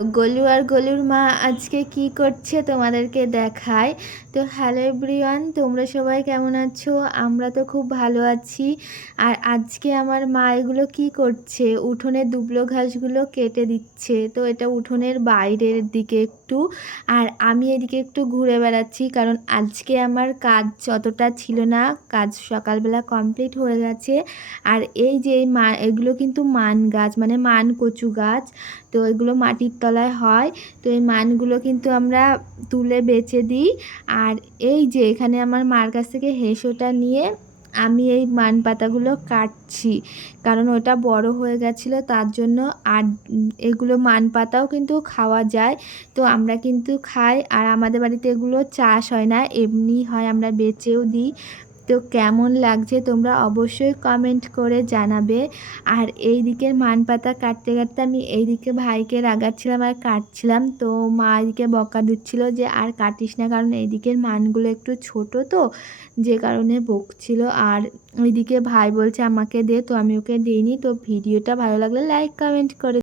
গোলু আর গোলুর মা আজকে কি করছে তোমাদেরকে দেখায়। তো হ্যালো এভরিওয়ান, তোমরা সবাই কেমন আছো? আমরা তো খুব ভালো আছি। আর আজকে আমার মা এগুলো কি করছে, উঠোনের দুবলো ঘাসগুলো কেটে দিচ্ছে। তো এটা উঠোনের বাইরের দিকে একটু, আর আমি এদিকে একটু ঘুরে বেড়াচ্ছি, কারণ আজকে আমার কাজ অতটা ছিল না, কাজ সকালবেলা কমপ্লিট হয়ে গেছে। আর এই যে এগুলো কিন্তু মান গাছ, মানে মান কচু গাছ। তো এগুলো মাটির তলায় হয়। তো এই মানগুলো কিন্তু আমরা তুলে বেচে দিই। আর এই যে এখানে আমার মার কাছ থেকে হেঁসোটা নিয়ে আমি এই মান পাতাগুলো কাটছি, কারণ ওটা বড় হয়ে গেছিলো তার জন্য। আর এগুলো মান পাতাও কিন্তু খাওয়া যায়। তো আমরা কিন্তু খাই, আর আমাদের বাড়িতে এগুলো চাষ হয় না, এমনি হয়, আমরা বেচেও দিই। তো কেমন লাগছে তোমরা অবশ্যই কমেন্ট করে জানাবে। আর এই দিকের মান পাতা কাটতে কাটতে আমি এইদিকে ভাইকে রাগাচ্ছিলাম আর কাটছিলাম। তো মা এদিকে বকা দিচ্ছিল যে আর কাটিস না, কারণ এই দিকের মানগুলো একটু ছোট, তো যে কারণে বকছিল। আর ওইদিকে ভাই বলছে আমাকে দে, তো আমি ওকে দিইনি। তো ভিডিওটা ভালো লাগলে লাইক কমেন্ট করে